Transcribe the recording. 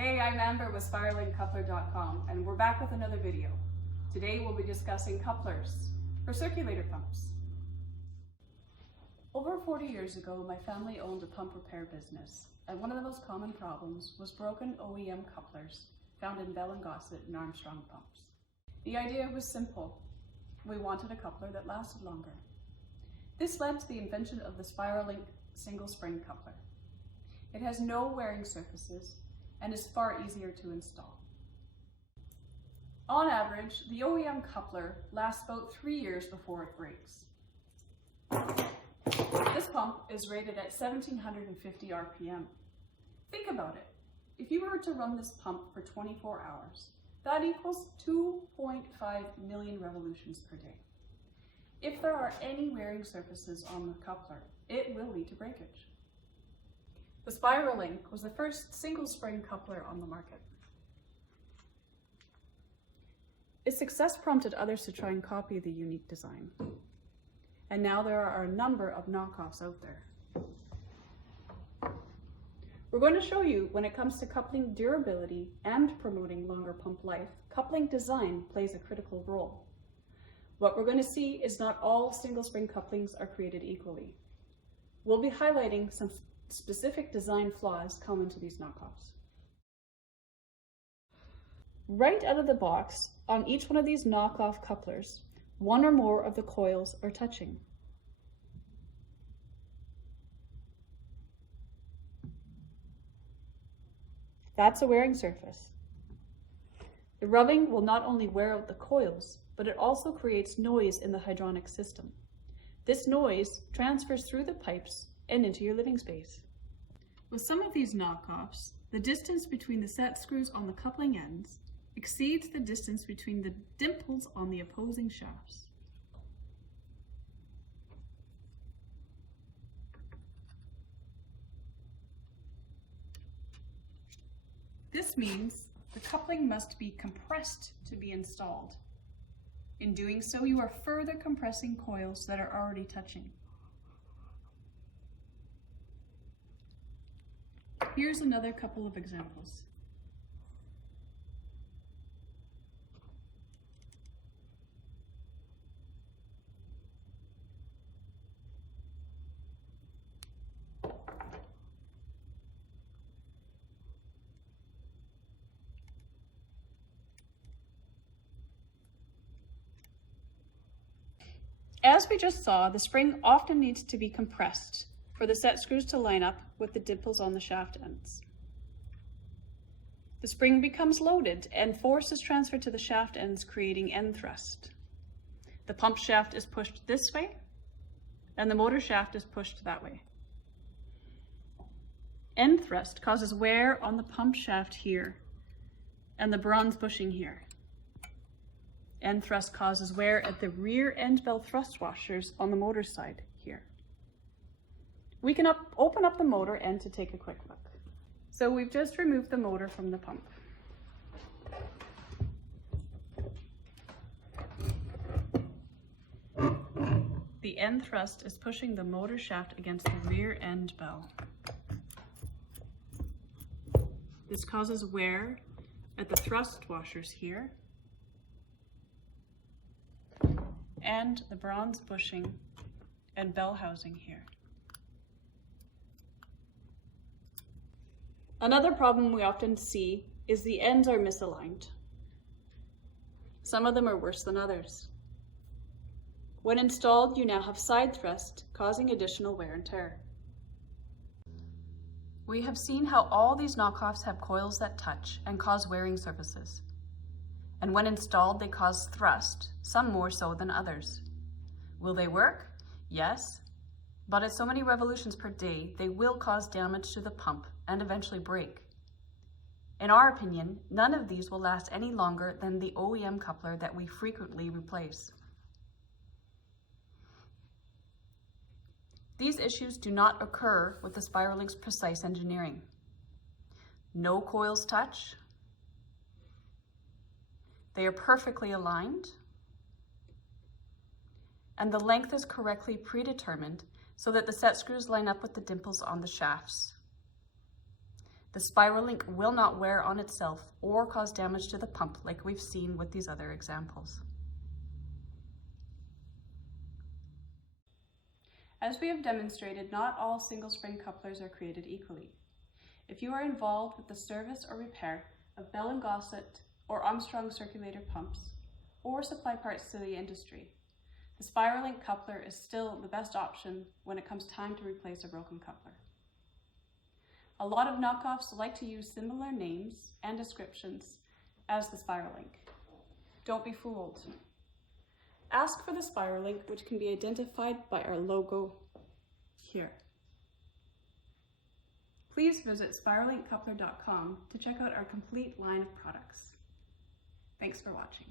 Hey, I'm Amber with SpiralinkCoupler.com and we're back with another video. Today we'll be discussing couplers for circulator pumps. Over 40 years ago, my family owned a pump repair business, and one of the most common problems was broken OEM couplers found in Bell & Gossett and Armstrong pumps. The idea was simple. We wanted a coupler that lasted longer. This led to the invention of the Spiralink single spring coupler. It has no wearing surfaces and is far easier to install. On average, the OEM coupler lasts about 3 years before it breaks. This pump is rated at 1750 RPM. Think about it. If you were to run this pump for 24 hours, that equals 2.5 million revolutions per day. If there are any wearing surfaces on the coupler, it will lead to breakage. The Spiralink was the first single spring coupler on the market. Its success prompted others to try and copy the unique design. And now there are a number of knockoffs out there. We're going to show you when it comes to coupling durability and promoting longer pump life, coupling design plays a critical role. What we're going to see is not all single spring couplings are created equally. We'll be highlighting some specific design flaws common to these knockoffs. Right out of the box, on each one of these knockoff couplers, one or more of the coils are touching. That's a wearing surface. The rubbing will not only wear out the coils, but it also creates noise in the hydronic system. This noise transfers through the pipes and into your living space. With some of these knockoffs, the distance between the set screws on the coupling ends exceeds the distance between the dimples on the opposing shafts. This means the coupling must be compressed to be installed. In doing so, you are further compressing coils that are already touching. Here's another couple of examples. As we just saw, the spring often needs to be compressed for the set screws to line up with the dimples on the shaft ends. The spring becomes loaded and force is transferred to the shaft ends, creating end thrust. The pump shaft is pushed this way and the motor shaft is pushed that way. End thrust causes wear on the pump shaft here and the bronze bushing here. End thrust causes wear at the rear end bell thrust washers on the motor side here. We can open up the motor end to take a quick look. So we've just removed the motor from the pump. The end thrust is pushing the motor shaft against the rear end bell. This causes wear at the thrust washers here and the bronze bushing and bell housing here. Another problem we often see is the ends are misaligned. Some of them are worse than others. When installed, you now have side thrust, causing additional wear and tear. We have seen how all these knockoffs have coils that touch and cause wearing surfaces. And when installed, they cause thrust, some more so than others. Will they work? Yes, but at so many revolutions per day, they will cause damage to the pump and eventually break. In our opinion, none of these will last any longer than the OEM coupler that we frequently replace. These issues do not occur with the Spiralink's precise engineering. No coils touch. They are perfectly aligned, and the length is correctly predetermined so that the set screws line up with the dimples on the shafts. The Spiralink will not wear on itself or cause damage to the pump like we've seen with these other examples. As we have demonstrated, not all single spring couplers are created equally. If you are involved with the service or repair of Bell & Gossett or Armstrong circulator pumps, or supply parts to the industry, the Spiralink coupler is still the best option when it comes time to replace a broken coupler. A lot of knockoffs like to use similar names and descriptions as the Spiralink. Don't be fooled. Ask for the Spiralink, which can be identified by our logo here. Please visit spiralinkcoupler.com to check out our complete line of products. Thanks for watching.